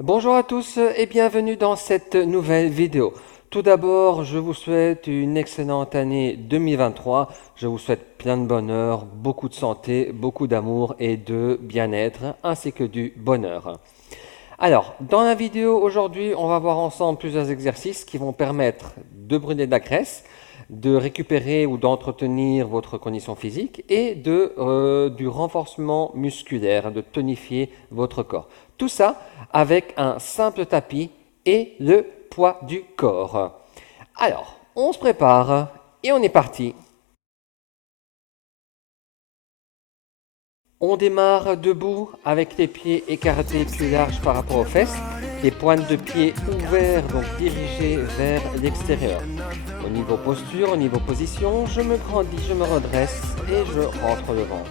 Bonjour à tous et bienvenue dans cette nouvelle vidéo. Tout d'abord, je vous souhaite une excellente année 2023. Je vous souhaite plein de bonheur, beaucoup de santé, beaucoup d'amour et de bien-être, ainsi que du bonheur. Alors, dans la vidéo aujourd'hui, on va voir ensemble plusieurs exercices qui vont permettre de brûler de la graisse, de récupérer ou d'entretenir votre condition physique et du renforcement musculaire, de tonifier votre corps. Tout ça avec un simple tapis et le poids du corps. Alors, on se prépare et on est parti. On démarre debout avec les pieds écartés plus larges par rapport aux fesses, les pointes de pied ouverts donc dirigées vers l'extérieur. Au niveau posture, au niveau position, je me grandis, je me redresse et je rentre le ventre.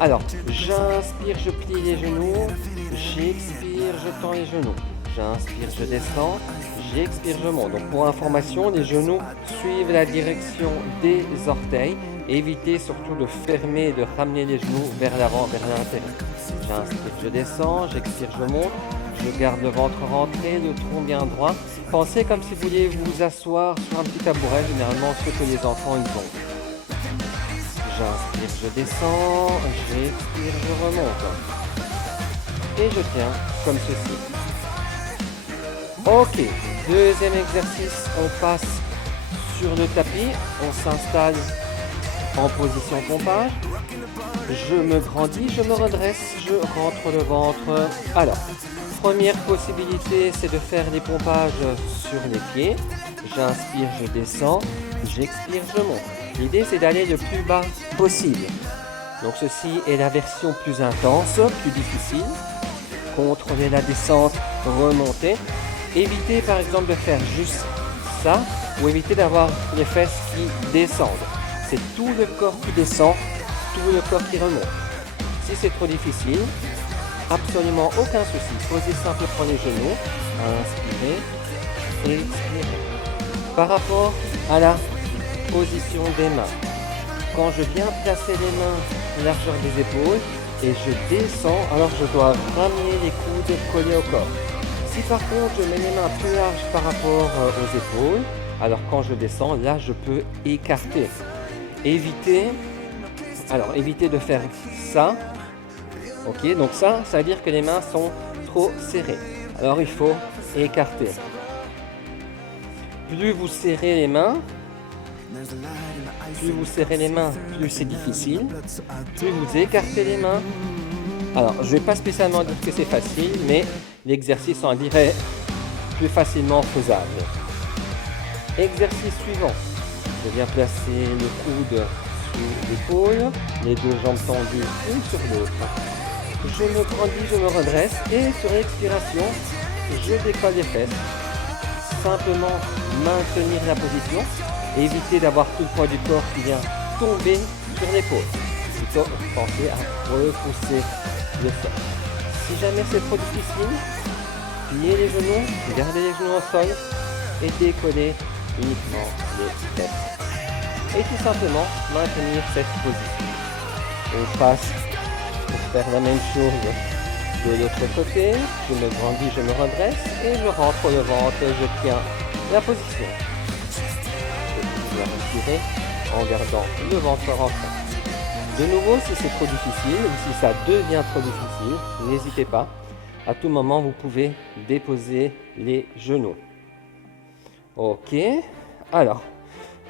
Alors, j'inspire, je plie les genoux, j'expire, je tends les genoux. J'inspire, je descends, j'expire, je monte. Donc pour information, les genoux suivent la direction des orteils. Évitez surtout de fermer et de ramener les genoux vers l'avant, vers l'intérieur. J'inspire, je descends, j'expire, je monte. Je garde le ventre rentré, le tronc bien droit. Pensez comme si vous vouliez vous asseoir sur un petit tabouret, généralement ce que les enfants ils ont. J'inspire, je descends, j'expire, je remonte. Et je tiens comme ceci. Ok, deuxième exercice, on passe sur le tapis, on s'installe en position pompage. Je me grandis, je me redresse, je rentre le ventre. Alors, première possibilité, c'est de faire des pompages sur les pieds. J'inspire, je descends, j'expire, je monte. L'idée, c'est d'aller le plus bas possible. Donc ceci est la version plus intense, plus difficile. Contrôler la descente, remonter. Évitez par exemple de faire juste ça ou éviter d'avoir les fesses qui descendent. C'est tout le corps qui descend, tout le corps qui remonte. Si c'est trop difficile, absolument aucun souci. Posez simplement les genoux, inspirez, expirez. Par rapport à la position des mains, quand je viens placer les mains largeur des épaules et je descends, alors je dois ramener les coudes collés au corps. Si par contre je mets les mains plus larges par rapport aux épaules, alors quand je descends, là je peux écarter. Évitez de faire ça. Ok, donc ça veut dire que les mains sont trop serrées. Alors il faut écarter. Plus vous serrez les mains, plus c'est difficile. Plus vous écartez les mains. Alors, je ne vais pas spécialement dire que c'est facile, mais l'exercice en dirait plus facilement faisable. Exercice suivant. Je viens placer le coude sous l'épaule, les deux jambes tendues une sur l'autre. Je me grandis, je me redresse et sur l'expiration, je décolle les fesses. Simplement maintenir la position. Évitez d'avoir tout le poids du corps qui vient tomber sur l'épaule. Plutôt pensez à repousser le sol. Si jamais c'est trop difficile, pliez les genoux, gardez les genoux au sol et décollez uniquement les fesses. Et tout simplement maintenir cette position. On passe pour faire la même chose de l'autre côté. Je me grandis, je me redresse et je rentre le ventre, je tiens la position. Respirer en gardant le ventre rentré. De nouveau, si c'est trop difficile ou si ça devient trop difficile, n'hésitez pas. À tout moment, vous pouvez déposer les genoux. Ok. Alors,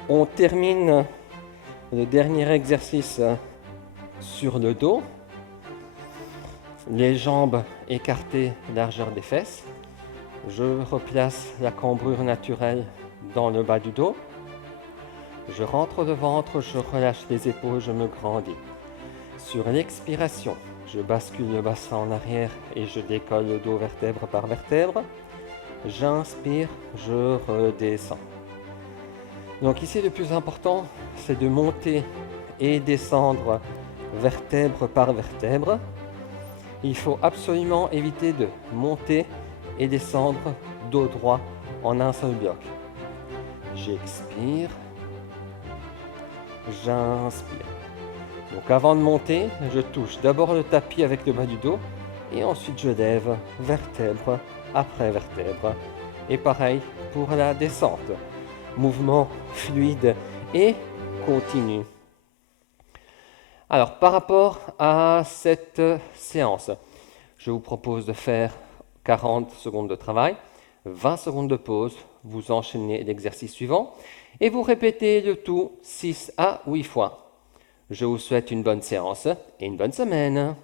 on termine le dernier exercice sur le dos. Les jambes écartées, largeur des fesses. Je replace la cambrure naturelle dans le bas du dos. Je rentre le ventre, je relâche les épaules, je me grandis. Sur l'expiration, je bascule le bassin en arrière et je décolle le dos vertèbre par vertèbre. J'inspire, je redescends. Donc ici, le plus important, c'est de monter et descendre vertèbre par vertèbre. Il faut absolument éviter de monter et descendre dos droit en un seul bloc. J'expire. J'inspire. Donc avant de monter, je touche d'abord le tapis avec le bas du dos Et ensuite, je lève vertèbre après vertèbre. Et pareil pour la descente. Mouvement fluide et continu. Alors, par rapport à cette séance, je vous propose de faire 40 secondes de travail, 20 secondes de pause, vous enchaînez l'exercice suivant et vous répétez le tout 6 à 8 fois. Je vous souhaite une bonne séance et une bonne semaine.